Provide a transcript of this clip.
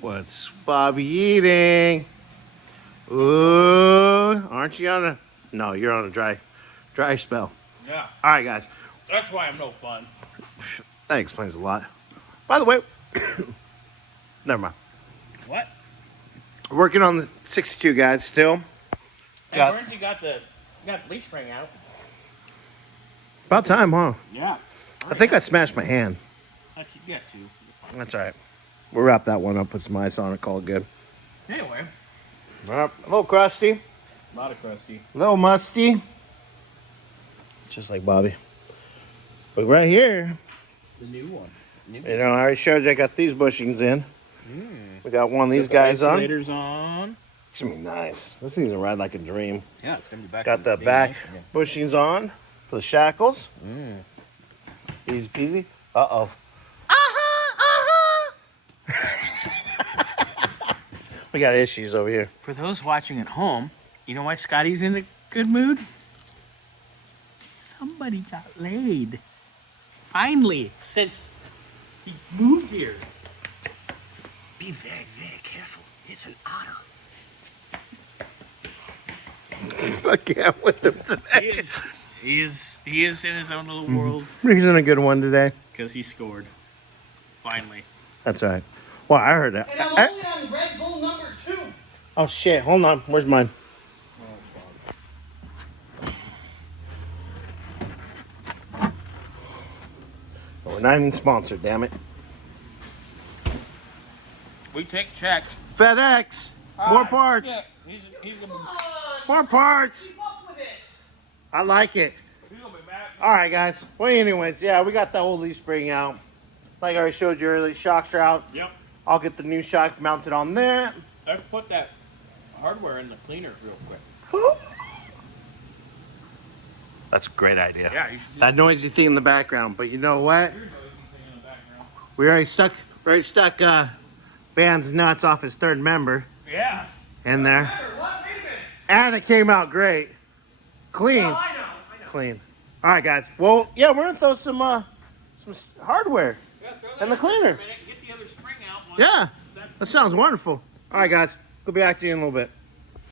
What's Bobby eating? Ooh, aren't you on a... No, you're on a dry spell. Yeah. All right, guys. That's why I'm no fun. That explains a lot. By the way, never mind. What? Working on the 62, guys, still. Hey, Burns, you got the leaf spring out. About time, huh? Yeah. I think I smashed my hand. That you get to. That's all right. We'll wrap that one up, put some ice on it, call it good. Anyway. A little crusty. A lot of crusty. A little musty. Just like Bobby. But right here, The new one. you know, I already showed you I got these bushings in. We got one of these guys on. Isolators on. It's going to be nice. This thing's going to ride like a dream. Yeah, it's going to be back. Got the back bushings on for the shackles. Easy peasy. Uh-oh. We got issues over here. For those watching at home, you know why Scottie's in a good mood? Somebody got laid. Finally, since he moved here. Be very, very careful. It's an otter. I can't with him today. He is in his own little world He's in a good one today. because he scored. Finally. That's all right. Well, I heard that. And I'm only on Red Bull number 2. Oh, shit. Hold on. Where's mine? Oh, we're not even sponsored, damn it. We take checks. FedEx. More parts. Yeah, he's gonna More parts. Keep up with it. I like it. be back. All right, guys. Well, anyways, yeah, we got the whole leaf spring out. Like I already showed you earlier, shocks are out. Yep. I'll get the new shock mounted on there. Let's put that hardware in the cleaner real quick. That's a great idea. Yeah, you should That noisy thing in the background, but you know what? We already stuck Van's nuts off his third member Yeah. in there. What? Wait a minute. And it came out great. Clean. Oh, I know. Clean. All right, guys. Well, yeah, we're gonna throw some hardware in the cleaner. Get the other spring out. Yeah, that sounds wonderful. All right, guys. We'll be back to you in a little bit.